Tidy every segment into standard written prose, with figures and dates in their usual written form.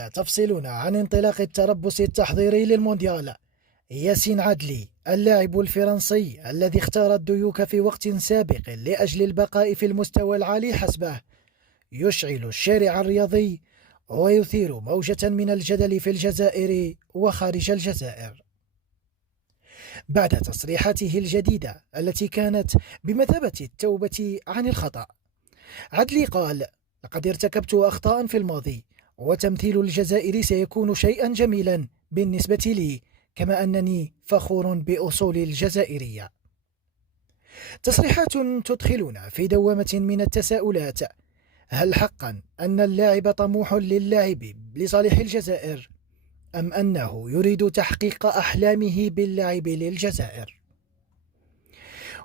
زاد تفصيلنا عن انطلاق التربص التحضيري للمونديال. ياسين عدلي اللاعب الفرنسي الذي اختار الديوك في وقت سابق لأجل البقاء في المستوى العالي حسبه يشعل الشارع الرياضي ويثير موجة من الجدل في الجزائر وخارج الجزائر بعد تصريحاته الجديدة التي كانت بمثابة التوبة عن الخطأ. عدلي قال: لقد ارتكبت أخطاء في الماضي، وتمثيل الجزائر سيكون شيئا جميلا بالنسبة لي، كما أنني فخور بأصولي الجزائرية. تصريحات تدخلنا في دوامة من التساؤلات. هل حقا أن اللاعب طموح للعب لصالح الجزائر، أم أنه يريد تحقيق أحلامه باللعب للجزائر؟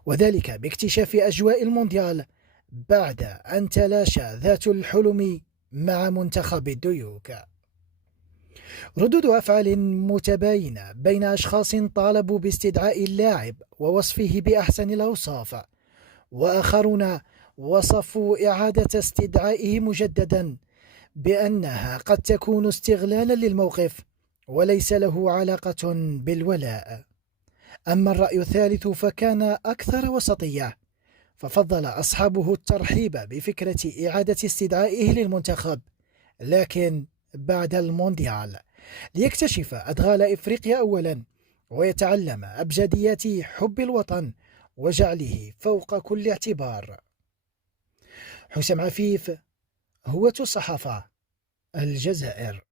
وذلك باكتشاف أجواء المونديال بعد أن تلاشى ذات الحلم مع منتخب الديوك. ردود أفعال متباينة بين أشخاص طالبوا باستدعاء اللاعب ووصفه بأحسن الأوصاف، وآخرون وصفوا إعادة استدعائه مجددا بأنها قد تكون استغلالا للموقف وليس له علاقة بالولاء. أما الرأي الثالث فكان أكثر وسطية، ففضل أصحابه الترحيب بفكرة إعادة استدعائه للمنتخب، لكن بعد المونديال، ليكتشف أدغال إفريقيا أولا، ويتعلم أبجديات حب الوطن وجعله فوق كل اعتبار. حسام عفيف، هوة الصحافة، الجزائر.